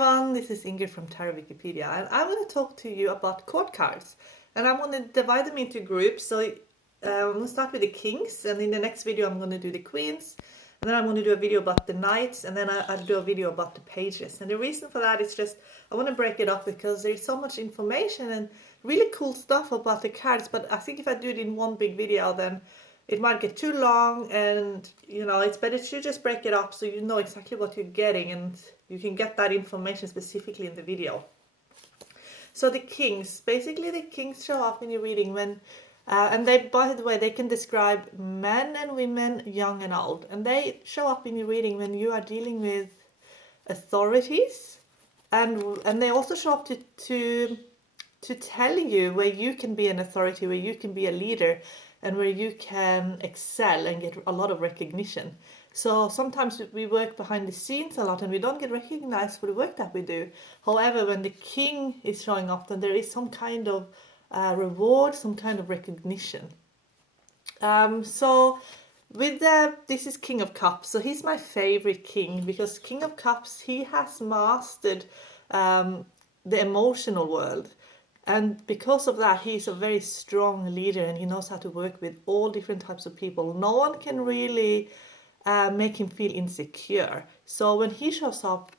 Everyone, this is Ingrid from Tarot Wikipedia, and I'm going to talk to you about court cards. And I'm going to divide them into groups. So I'm going to start with the kings, and in the next video I'm going to do the queens, and then I'm going to do a video about the knights, and then I'll do a video about the pages. And the reason for that is just I want to break it up because there's so much information and really cool stuff about the cards. But I think if I do it in one big video, then it might get too long, and it's better to just break it up so you know exactly what you're getting and you can get that information specifically in the video. So the kings, basically the kings show up in your reading when, and they, by the way, they can describe men and women, young and old, and they show up in your reading when you are dealing with authorities, and they also show up to tell you where you can be an authority, where you can be a leader, and where you can excel and get a lot of recognition. So sometimes we work behind the scenes a lot and we don't get recognized for the work that we do. However, when the king is showing up, then there is some kind of reward, some kind of recognition. So with this is King of Cups. So he's my favorite king because King of Cups, he has mastered the emotional world. And because of that, he's a very strong leader and he knows how to work with all different types of people. No one can really make him feel insecure. So when he shows up,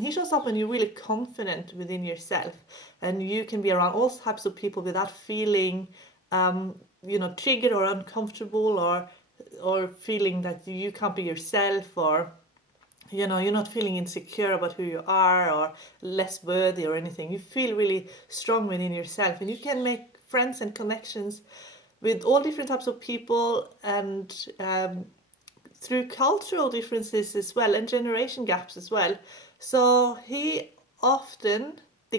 he shows up when you're really confident within yourself and you can be around all types of people without feeling triggered or uncomfortable or feeling that you can't be yourself, or you're not feeling insecure about who you are or less worthy or anything. You feel really strong within yourself and you can make friends and connections with all different types of people, and through cultural differences as well and generation gaps as well. So the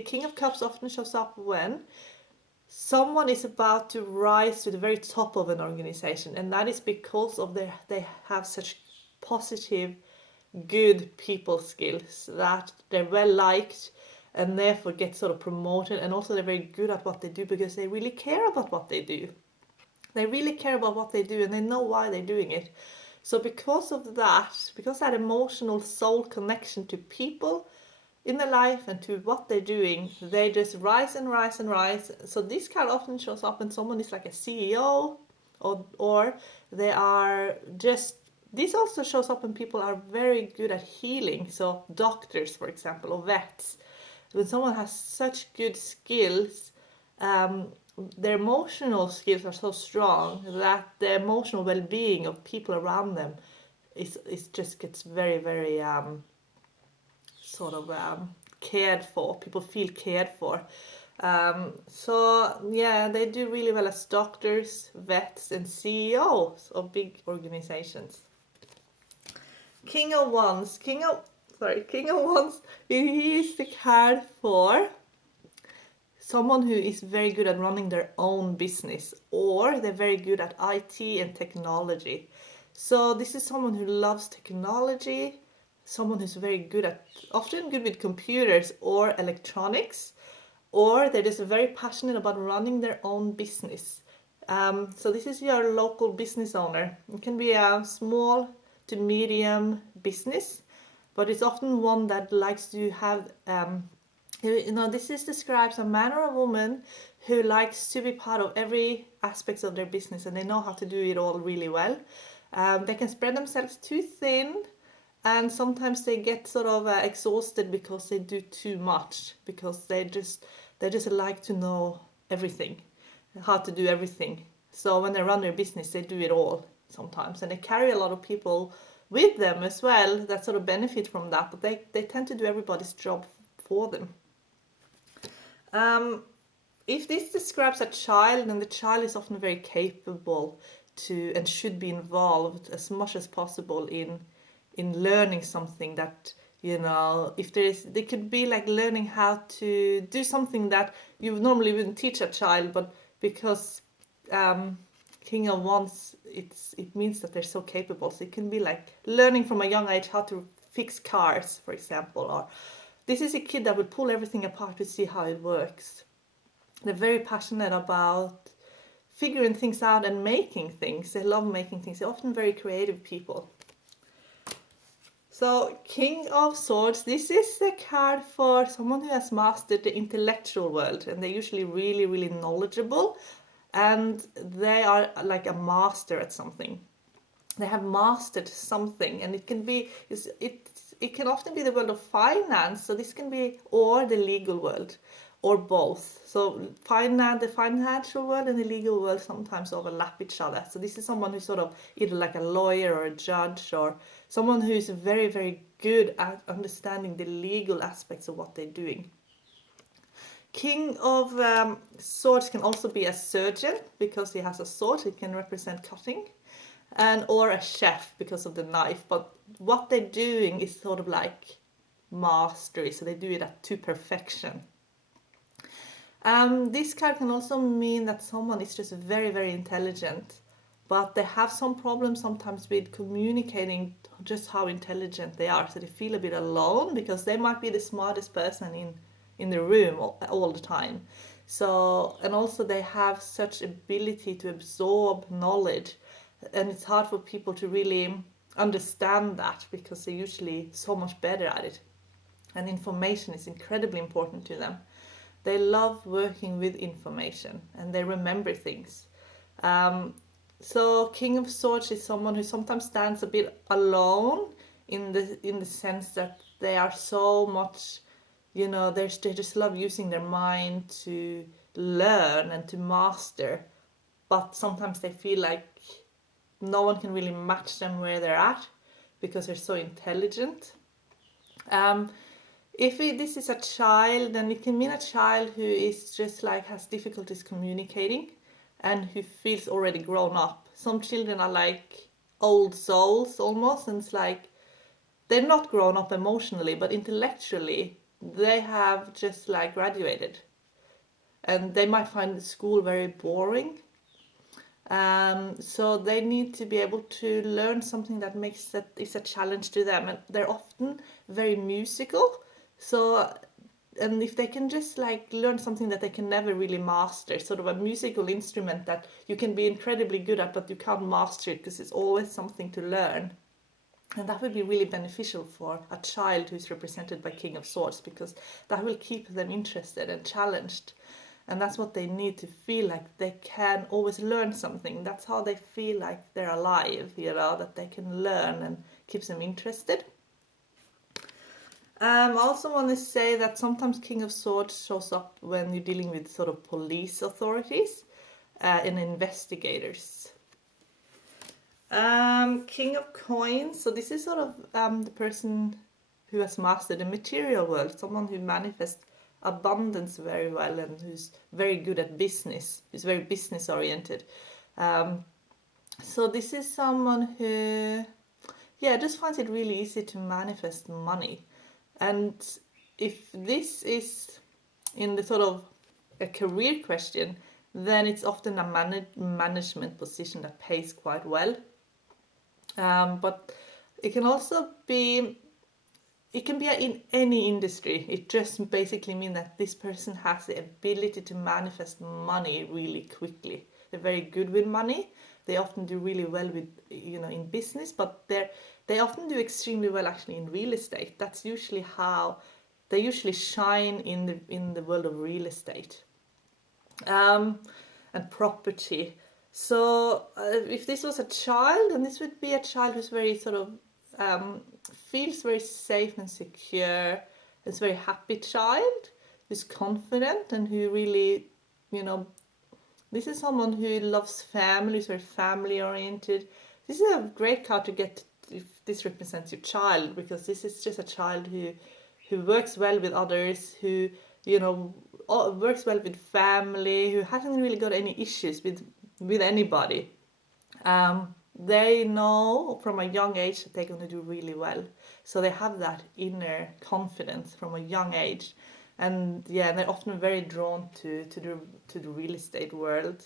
King of Cups often shows up when someone is about to rise to the very top of an organization, and that is because of they have such positive, good people skills that they're well liked and therefore get sort of promoted, and also they're very good at what they do because they really care about what they do. They really care about what they do and they know why they're doing it. So because that emotional soul connection to people in their life and to what they're doing, they just rise and rise and rise. So this card often shows up when someone is like a CEO or they are just, this also shows up when people are very good at healing. So doctors, for example, or vets. When someone has such good skills, their emotional skills are so strong that the emotional well-being of people around them is just gets very, very cared for. People feel cared for. So yeah, they do really well as doctors, vets, and CEOs of big organizations. King of Wands, he is the card for someone who is very good at running their own business, or they're very good at IT and technology. So this is someone who loves technology, someone who's often good with computers or electronics, or they're just very passionate about running their own business. So this is your local business owner. It can be a small to medium business, but it's often one that likes to have this describes a man or a woman who likes to be part of every aspect of their business, and they know how to do it all really well. They can spread themselves too thin, and sometimes they get sort of exhausted because they do too much, because they just like to know everything, how to do everything. So when they run their business, they do it all sometimes, and they carry a lot of people with them as well that sort of benefit from that, but they tend to do everybody's job for them. If this describes a child, then the child is often very capable to and should be involved as much as possible in learning something that, if they could be like learning how to do something that you normally wouldn't teach a child, but because King of Wands, it means that they're so capable. So it can be like learning from a young age how to fix cars, for example, or this is a kid that would pull everything apart to see how it works. They're very passionate about figuring things out and making things. They love making things. They're often very creative people. So, King of Swords, this is a card for someone who has mastered the intellectual world, and they're usually really, really knowledgeable, and they are like a master at something. They have mastered something, and it can be it can often be the world of finance, so this can be, or the legal world, or both. So the financial world and the legal world sometimes overlap each other. So this is someone who's sort of either like a lawyer or a judge, or someone who's very, very good at understanding the legal aspects of what they're doing. King of Swords can also be a surgeon because he has a sword. It can represent cutting, and or a chef because of the knife. But what they're doing is sort of like mastery, so they do it to perfection. This card can also mean that someone is just very, very intelligent, but they have some problems sometimes with communicating just how intelligent they are. So they feel a bit alone because they might be the smartest person in the room all the time. So, and also they have such ability to absorb knowledge, and it's hard for people to really understand that because they're usually so much better at it. And information is incredibly important to them. They love working with information, and they remember things. So King of Swords is someone who sometimes stands a bit alone in the sense that they are so much, they just love using their mind to learn and to master, but sometimes they feel like no one can really match them where they're at because they're so intelligent. If this is a child, then it can mean a child who is just like has difficulties communicating and who feels already grown up. Some children are like old souls almost, and it's like they're not grown up emotionally, but intellectually they have just like graduated, and they might find school very boring. So they need to be able to learn something that is a challenge to them, and they're often very musical. So, and if they can just like learn something that they can never really master, sort of a musical instrument that you can be incredibly good at, but you can't master it because it's always something to learn. And that would be really beneficial for a child who's represented by King of Swords, because that will keep them interested and challenged. And that's what they need to feel like they can always learn something. That's how they feel like they're alive, that they can learn and keeps them interested. I also want to say that sometimes King of Swords shows up when you're dealing with sort of police authorities and investigators. King of Coins, so this is sort of the person who has mastered the material world, someone who manifests abundance very well and who's very good at business, who's very business oriented. So this is someone who, just finds it really easy to manifest money. And if this is in the sort of a career question, then it's often a management position that pays quite well. But it can also be, it can be in any industry. It just basically means that this person has the ability to manifest money really quickly. They're very good with money. They often do really well with, in business, but they often do extremely well actually in real estate. That's usually how they usually shine in the world of real estate and property. So if this was a child, then this would be a child who's very sort of feels very safe and secure. It's a very happy child who's confident and who really, this is someone who loves family, who's very family oriented. This is a great card to get if this represents your child, because this is just a child who works well with others, who works well with family, who hasn't really got any issues with anybody. They know from a young age that they're going to do really well, so they have that inner confidence from a young age, and they're often very drawn to the real estate world.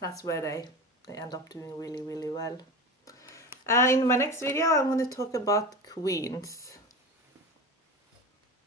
That's where they end up doing really, really well. In my next video, I'm going to talk about queens.